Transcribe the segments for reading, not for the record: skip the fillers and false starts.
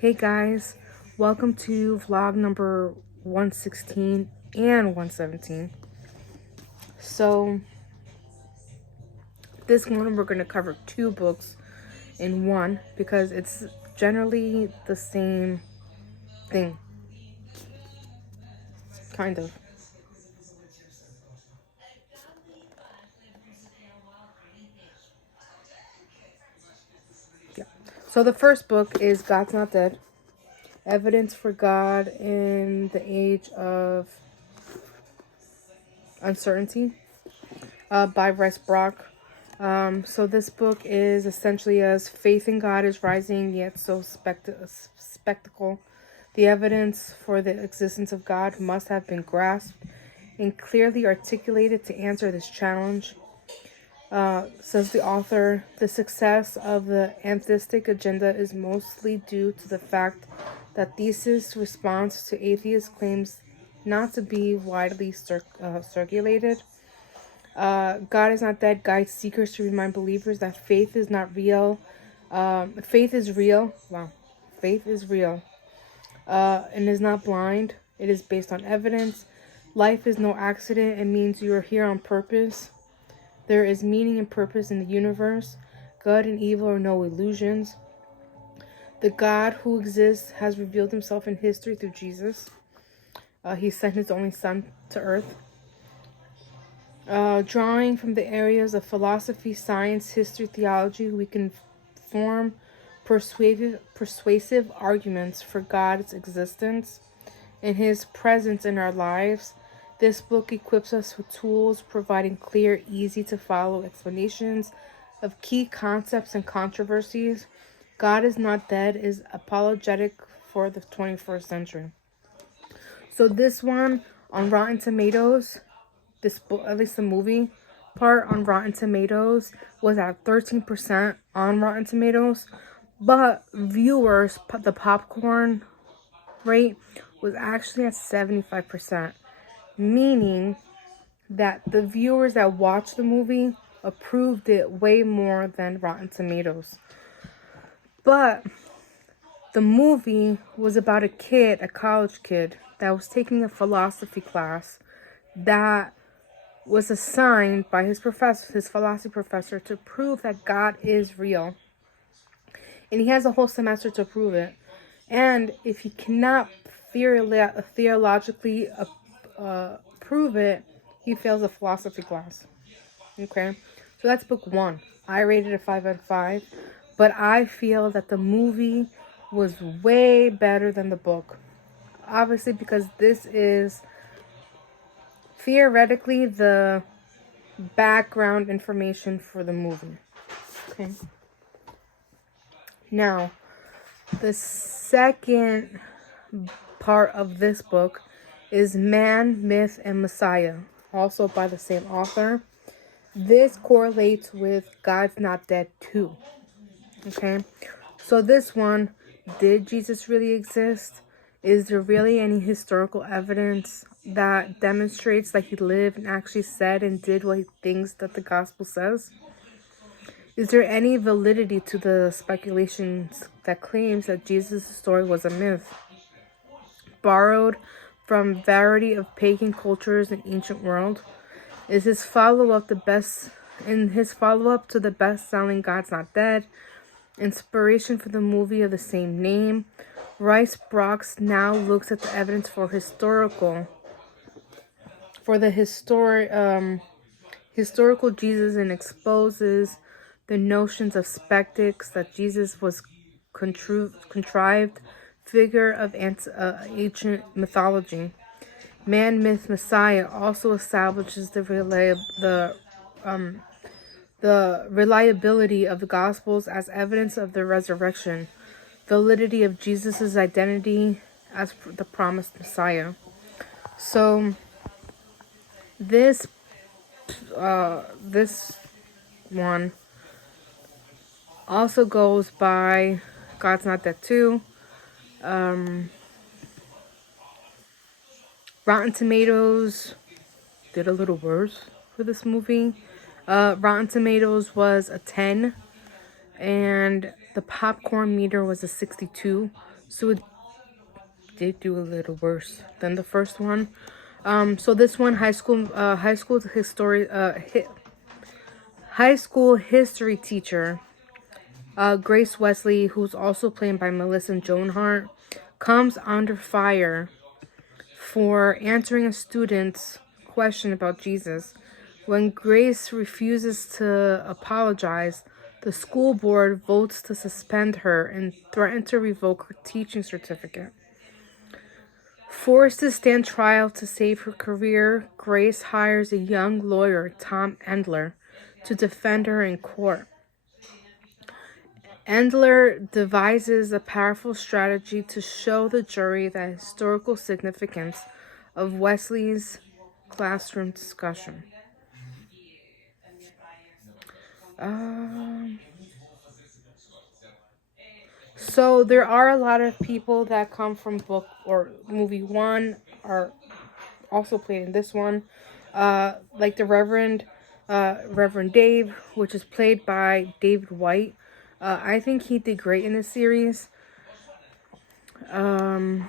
Hey guys, welcome to vlog number 116 and 117. So this one we're going to cover two books in one because it's generally the same thing, kind of. Yeah. So the first book is God's Not Dead, Evidence for God in the Age of Uncertainty, by Rice Brock. So this book is essentially as faith in God is rising, yet so spectacle. The evidence for the existence of God must have been grasped and clearly articulated to answer this challenge. Says the author, the success of the atheistic agenda is mostly due to the fact that theist response to atheist claims not to be widely circulated. God is not dead guides seekers to remind believers that faith is not real. Faith is real. Wow. Faith is real. And is not blind. It is based on evidence. Life is no accident. It means you are here on purpose. There is meaning and purpose in the universe. Good and evil are no illusions. The God who exists has revealed himself in history through Jesus. He sent his only son to earth. Drawing from the areas of philosophy, science, history, theology, we can form persuasive arguments for God's existence and his presence in our lives. This book equips us with tools providing clear, easy to follow explanations of key concepts and controversies. God is Not Dead is apologetic for the 21st century. So this one on Rotten Tomatoes, this book, at least the movie part on Rotten Tomatoes, was at 13% on Rotten Tomatoes, but viewers, the popcorn rate was actually at 75%, meaning that the viewers that watched the movie approved it way more than Rotten Tomatoes. But the movie was about a college kid that was taking a philosophy class that was assigned by his philosophy professor, to prove that God is real. And he has a whole semester to prove it. And if he cannot theologically prove it, he fails a philosophy class. Okay? So that's book one. I rated it 5 out of 5. But I feel that the movie was way better than the book. Obviously, because this is theoretically the background information for the movie. Okay. Now, the second part of this book is Man, Myth, and Messiah, also by the same author. This correlates with God's Not Dead too. Okay. So this one, did Jesus really exist? Is there really any historical evidence that demonstrates that he lived and actually said and did what he thinks that the gospel says? Is there any validity to the speculations that claims that Jesus' story was a myth, borrowed from variety of pagan cultures in ancient world? Is his follow-up to the best-selling God's Not Dead inspiration for the movie of the same name? Rice Broocks now looks at the evidence for historical Jesus and exposes the notions of skeptics that Jesus was contrived figure of ancient mythology. Man, Myth, Messiah also establishes the reliability of the Gospels as evidence of the resurrection, validity of Jesus' identity as the promised Messiah. So this one also goes by God's Not Dead too. Rotten Tomatoes did a little worse for this movie. Rotten Tomatoes was a 10, and the popcorn meter was a 62. So it did do a little worse than the first one. So this one, high school history teacher, Grace Wesley, who's also played by Melissa Joan Hart, comes under fire for answering a student's question about Jesus. When Grace refuses to apologize, the school board votes to suspend her and threaten to revoke her teaching certificate. Forced to stand trial to save her career, Grace hires a young lawyer, Tom Endler, to defend her in court. Endler devises a powerful strategy to show the jury the historical significance of Wesley's classroom discussion. So there are a lot of people that come from book or movie one are also played in this one. Like the Reverend Dave, which is played by David White. I think he did great in this series. Yeah,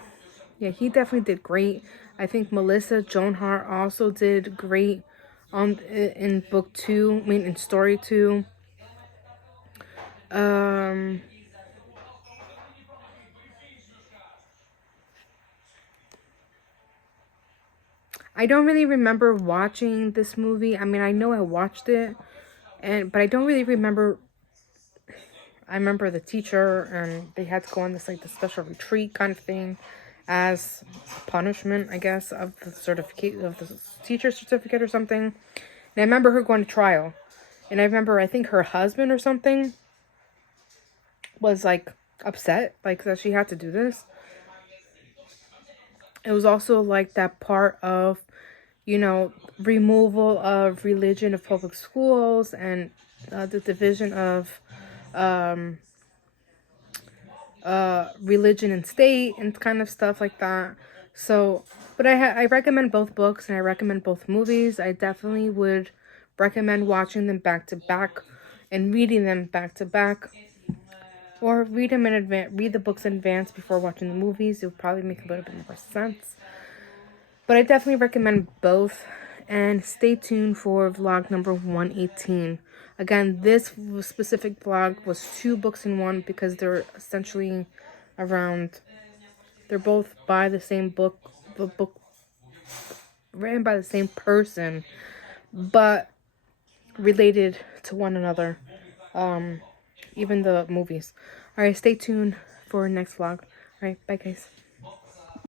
he definitely did great. I think Melissa Joan Hart also did great in book 2, in story 2. I don't really remember watching this movie. I mean, I know I watched it, but I don't really remember. I remember the teacher, and they had to go on this the special retreat kind of thing, as punishment, I guess, of the certificate of the teacher certificate or something. And I remember her going to trial, and I remember I think her husband or something was upset that she had to do this. It was also that part of, removal of religion of public schools and the division of religion and state and kind of stuff like that. So, but I recommend both books and I recommend both movies. I definitely would recommend watching them back to back and reading them back to back. Or read them in advance. Read the books in advance before watching the movies. It would probably make a little bit more sense. But I definitely recommend both. And stay tuned for vlog number 118. Again, this specific vlog was 2 books in one because they're essentially they're both by the same book written by the same person, but related to one another. Even the movies. Alright, stay tuned for next vlog. Alright, bye guys.